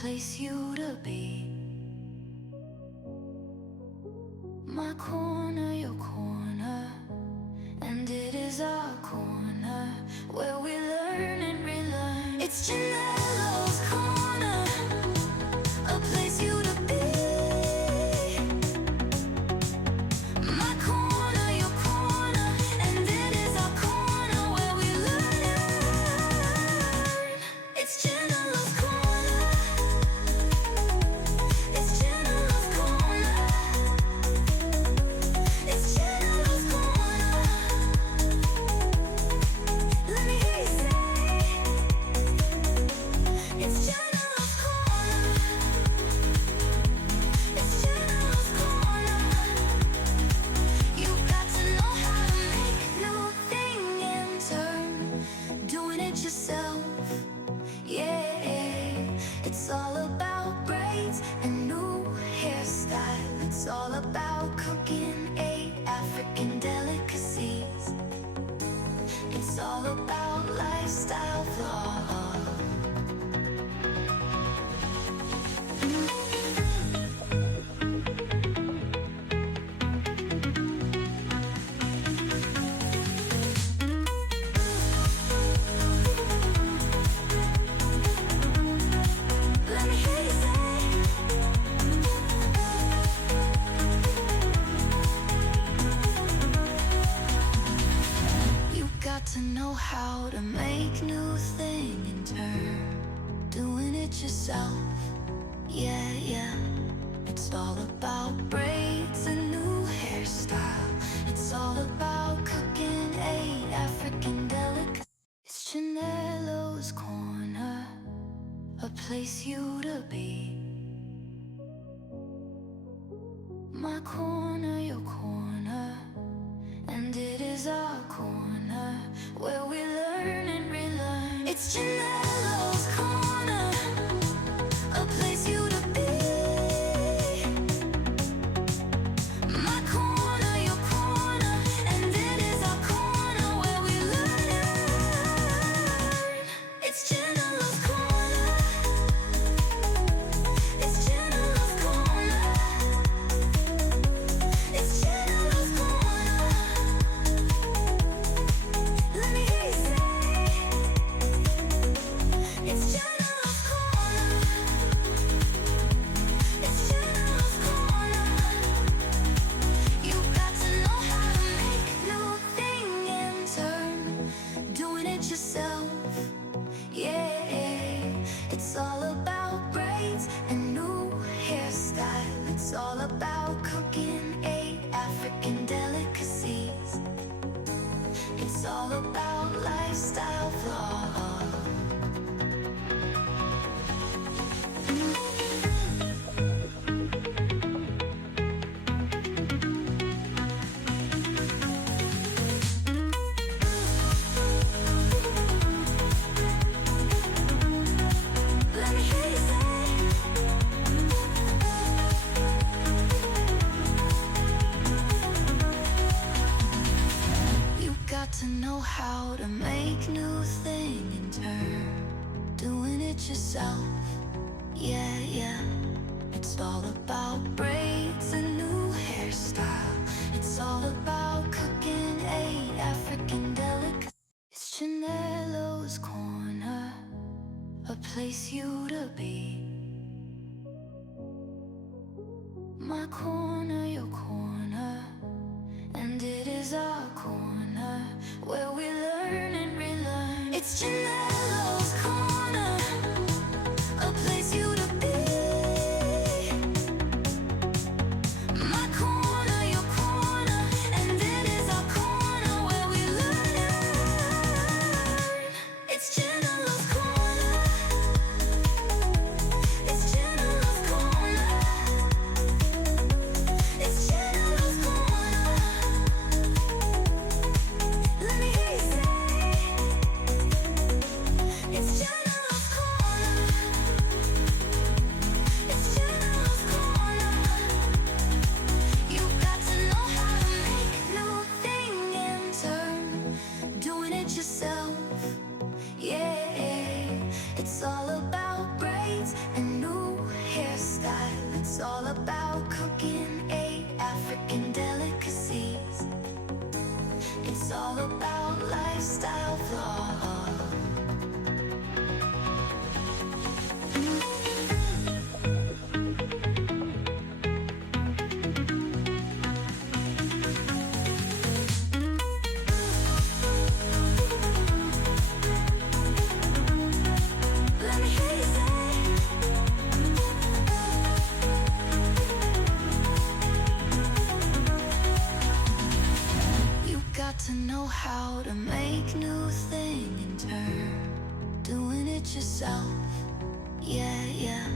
place you to be. My corner, your corner, and it is our corner where we learn and relearn. It's Janello's corner, a place you to be. My corner, your corner, and it is our corner where we learn and learn. It's Janello's corner. It's Janello's corner. It's Janello's corner. Let me hear you say, it's Janello's corner. It's Janello's corner. You got to know how to make new thing and turn, doing it yourself. Yeah, it's all about braids and new hairstyle. It's all about cooking 8 African delicacies. It's all about lifestyle vlog. Let me hear you say, you got to know how to make new thing and turn, doing it yourself. Yeah, it's all about braids and new hairstyle. It's all about cooking 8 African delicacies. It's Janello's corner, a place you to be. My corner, your corner, and it is our corner where we learn and relearn. It's Janello's corner, a place you to be. My corner, your corner, and it is our corner where we learn and learn. It's Janello's corner. It's Janello's corner. It's Janello's corner. Let me hear you say, it's Janello's corner. It's Janello's corner. You got to know how to make new thing and turn, doing it yourself. Yeah, it's all about braids and new hairstyle. It's all about cooking 8 African delicacies. It's all about lifestyle vlog. Let me hear you say, you got to know how to make new thing and turn, doing it yourself. Yeah, it's all about braids and new hairstyle. It's all about cooking 8 African delicacies. It's Janello's corner, a place you to be. My corner, your corner, and it is our corner where we learn and relearn. It's Janello's corner, a place you to be. My corner, your corner, and it is our corner where we learn and learn. It's Janello's corner. It's Janello's corner. It's Janello's corner. Let me hear you say, it yourself. Yeah, yeah.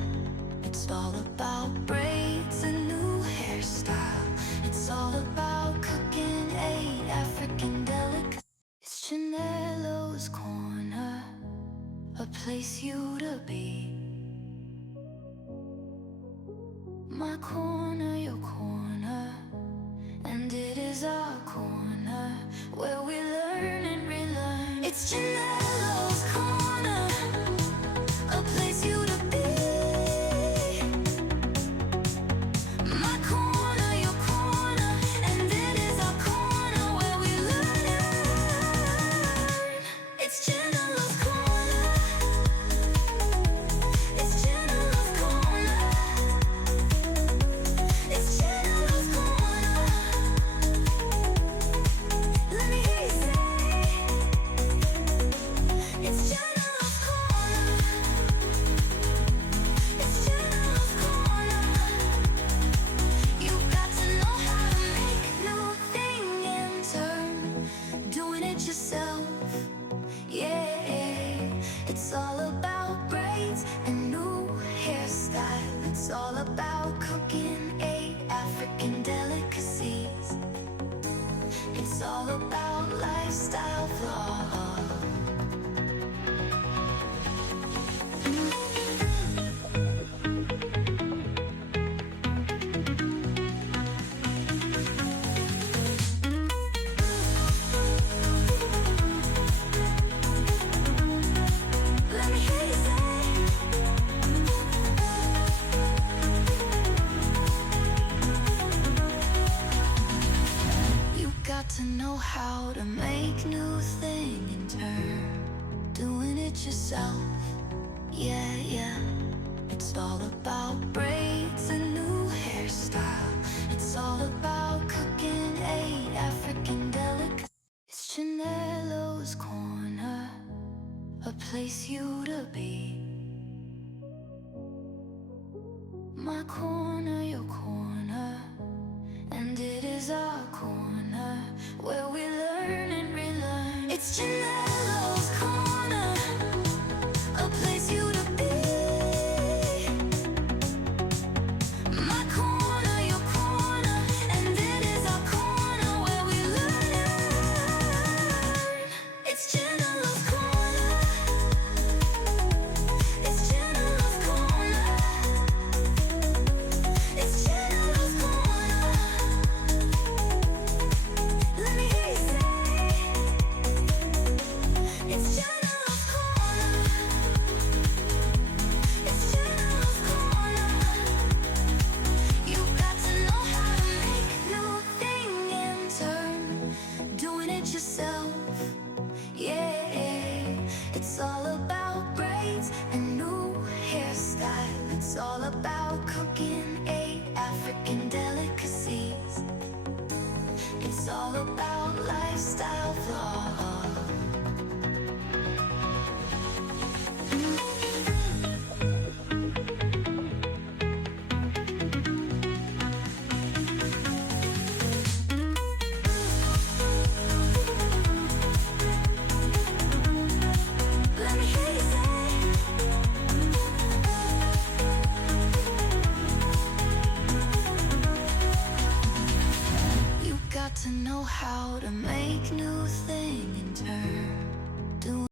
It's all about braids, a new hairstyle. It's all about cooking a African delicacy. It's Chanelo's Corner, a place you to be. My corner, your corner, and it is our corner where we learn and relearn. It's Chanelo's Corner, a place you to be. My corner, your corner, and it is our corner where we learn and learn. It's Chanelo's Corner. It's Chanelo's Corner. It's Chanelo's Corner. Let me hear you say, it's Chanelo's Corner. It's Chanelo's Corner. You got to know how to make new thing in turn, doing it yourself. Yeah, it's all about braids and new hairstyle. It's all about cooking eight African delicacies. It's all about lifestyle vlog. Let me hear you say, you got to know how to make new thing in turn, doing it yourself. Yeah, yeah. It's all about braids and new hairstyle. It's all about cooking eight African delicacies. It's Chanelo's Corner, a place you to be. My corner, your corner, and it is our corner where we learn and relearn. It's Chanelo's Corner, a place you to be. My corner, your corner, and it is our corner where we learn and learn. It's Chanelo's Corner. It's Chanelo's Corner. It's Chanelo's Corner. Let me hear you say, it's Chanelo's Corner. It's Chanelo's Corner. You got to know how to make new thing in turn, doing it yourself. Yeah, it's all about braids and new hairstyle. It's all about cooking eight African delicacies. It's all about lifestyle vlog.